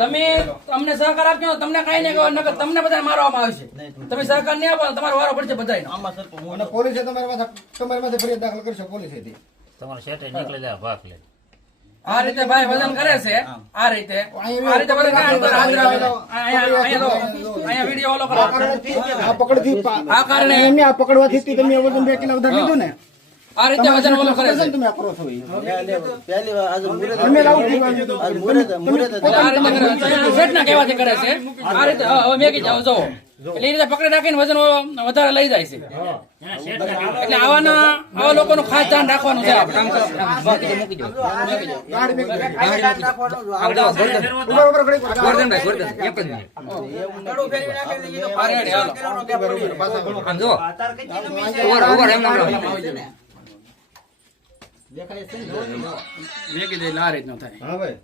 તમે અમને સહકાર આપજો, તમને કઈ નહીં કહો, નકર તમને બધાને મારવામાં આવશે. તમે સહકાર નહીં આપો તમારો વારો પડશે બધાયનો. અને પોલીસે તમારી માથે ફરિયાદ દાખલ કરશો પોલીસે તમારો શેઠે નીકળી જાય ભાગ લે. આ રીતે ભાઈ વજન કરે છે, આ રીતે વજન કરે. અહીંયા વિડીયો ઓલો કરો. આ પકડથી આ કારણે એમને આ પકડવાથી તમે વજન 2 કિલો વધારે લીધું ને આ રીતે વજન ઓલો કરે છે. તમે આ કરો છો પહેલી વાર આજ મુરત તમે લાવું આજ મુરત એટલે આ રીતે કરે છે. શેઠના કહેવાથી કરે છે. આ રીતે હવે મેગી જાઓ જો. એટલે એ રીતે પકડી રાખીને વજન વધારે લઈ જાય છે. એટલે આવા લોકોનું ખાસ ધ્યાન રાખવાનું છે. આપણે કામ કરો. મેગી દે આ રીતનું થાય. હા ભાઈ